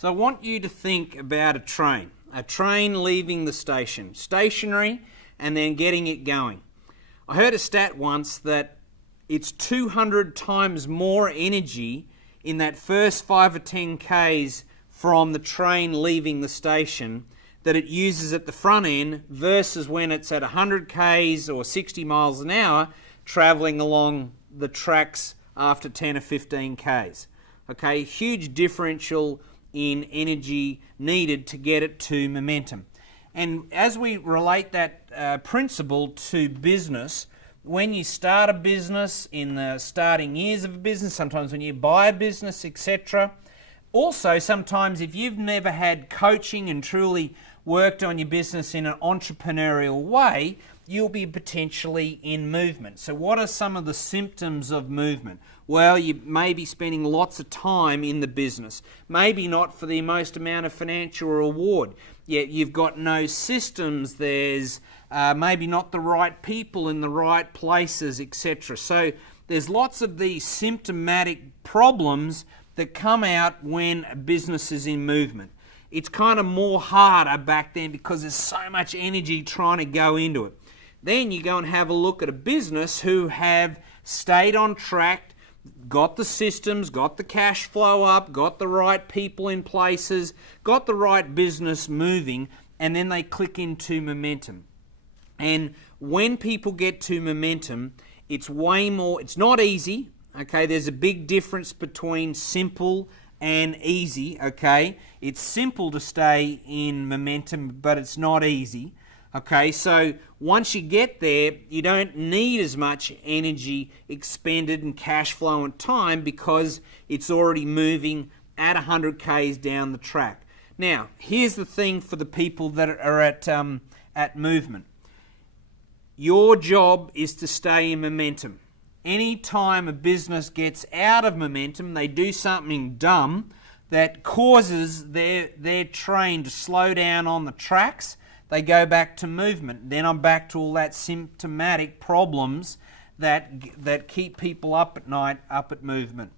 So I want you to think about a train leaving the station, stationary, and then getting it going. I heard a stat once that it's 200 times more energy in that first 5 or 10 Ks from the train leaving the station that it uses at the front end versus when it's at 100 Ks or 60 miles an hour travelling along the tracks after 10 or 15 Ks. Okay, huge differential in energy needed to get it to momentum. And as we relate that principle to business, when you start a business, in the starting years of a business, sometimes when you buy a business, etc. Also, sometimes if you've never had coaching and truly worked on your business in an entrepreneurial way, you'll be potentially in movement. So what are some of the symptoms of movement? Well, you may be spending lots of time in the business, maybe not for the most amount of financial reward, yet you've got no systems, there's maybe not the right people in the right places, etc. So there's lots of these symptomatic problems that come out when a business is in movement. It's kind of more harder back then because there's so much energy trying to go into it. Then you go and have a look at a business who have stayed on track, got the systems, got the cash flow up, got the right people in places, got the right business moving, and then they click into momentum. And when people get to momentum, it's not easy, okay? There's a big difference between simple and easy, okay? It's simple to stay in momentum, but it's not easy. Okay, so once you get there, you don't need as much energy expended and cash flow and time because it's already moving at 100 Ks down the track. Now, here's the thing for the people that are at movement. Your job is to stay in momentum. Any time a business gets out of momentum, they do something dumb that causes their train to slow down on the tracks, they go back to movement. Then I'm back to all that symptomatic problems that keep people up at night, up at movement.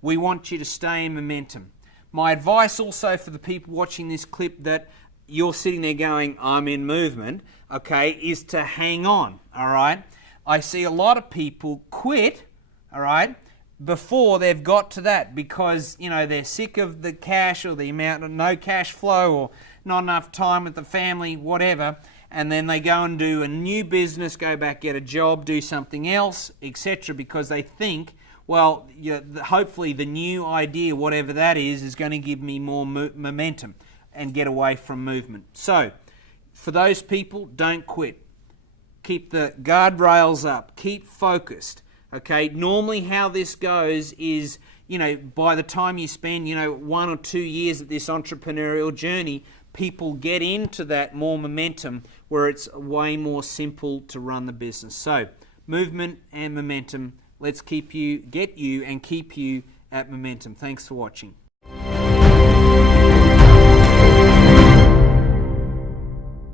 We want you to stay in momentum. My advice also for the people watching this clip that you're sitting there going, I'm in movement, okay, is to hang on, all right? I see a lot of people quit, all right, before they've got to that because, they're sick of the cash or the amount of no cash flow or not enough time with the family, whatever, and then they go and do a new business, go back, get a job, do something else, etc., because they think, well, hopefully the new idea, whatever that is going to give me more momentum and get away from movement. So, for those people, don't quit. Keep the guardrails up. Keep focused. Okay, normally how this goes is, by the time you spend, 1 or 2 years at this entrepreneurial journey, people get into that more momentum where it's way more simple to run the business. So, movement and momentum. Let's get you and keep you at momentum. Thanks for watching.